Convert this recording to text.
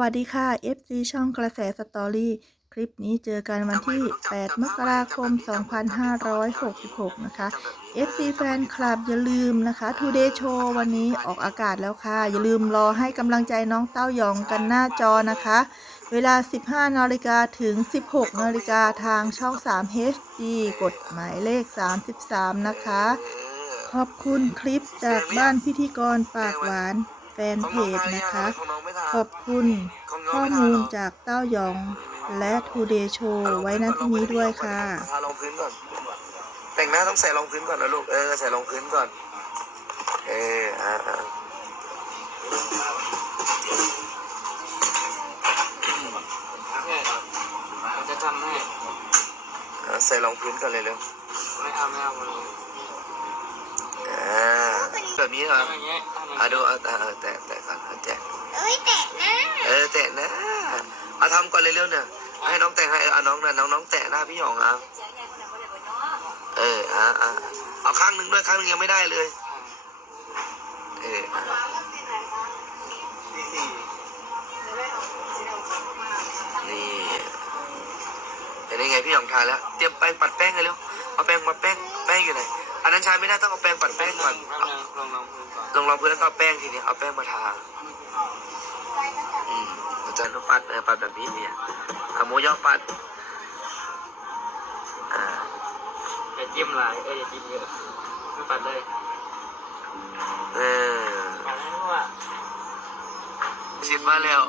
วัสดีค่ะ FC ช่องกระแสสตอรี่คลิปนี้เจอกันวันที่ 8 มกราคม 2566 นะคะ FC แฟนคลับอย่าลืมนะคะ Today Show วันนี้ออกอากาศแล้วค่ะ อย่าลืมรอให้กำลังใจน้องเต้ายองกันหน้าจอนะคะ เวลา 15 นาฬิกาถึง 16 นาฬิกาทางช่อง 3 HD กฎหมายเลข 33 นะคะ ขอบคุณคลิปจากบ้านพิธีกรปากหวาน แฟนเพจนะคะ ขอบคุณข้อมูลจากเต้ายองและทูเดย์โชว์ไว้ณที่นี้ด้วยค่ะทารองพื้นก่อนแต่งหน้าต้องใส่รองพื้นก่อนนะลูกเออใส่รองพื้นก่อน เอออ่าอ่าผมจะทำให้อ่าใส่รองพื้นก่อนเลยเร็ว ไม่เอาไม่เอามันอ่า แบบนี้เหรอทำอย่างเงี้ยทำอย่างอะเงี้ยดูเอาเอาเอาแตะแตะก่อนเอาแตะเอ้ยแตะหน้าเออแตะนะเอาทำก่อนเลยเร็วเนี่ยให้น้องแต่งให้เออเอาน้องนะน้องน้องแตะหน้าพี่หยองเอาเอออ่าอ่าเอาข้างหนึ่งด้วยข้างหนึ่งยังไม่ได้เลยเอออะนี่เห็นได้ไงพี่หยองทานแล้วเตรียมแป้งปัดแป้งเลยเร็วเอาแป้งปัดแป้งแป้งอยู่ไหน อันนั้นใช้ไม่ได้ต้องเอาแป้งปัดแป้งก่อนแป๊บนึงลงลงพื้นก่อนลงรองพื้นแล้วก็เอาแป้งทีนี้เอาแป้งมาทาอืมอาจารย์ปัดเออปัดแบบนี้เนี่ยเอาโมย่อปัดอ่าอย่าจิ้มลายเอ้ยอย่าจิ้มเยอะไม่ปัดเลยเออปัดให้ทั่ว ชิดมาแล้ว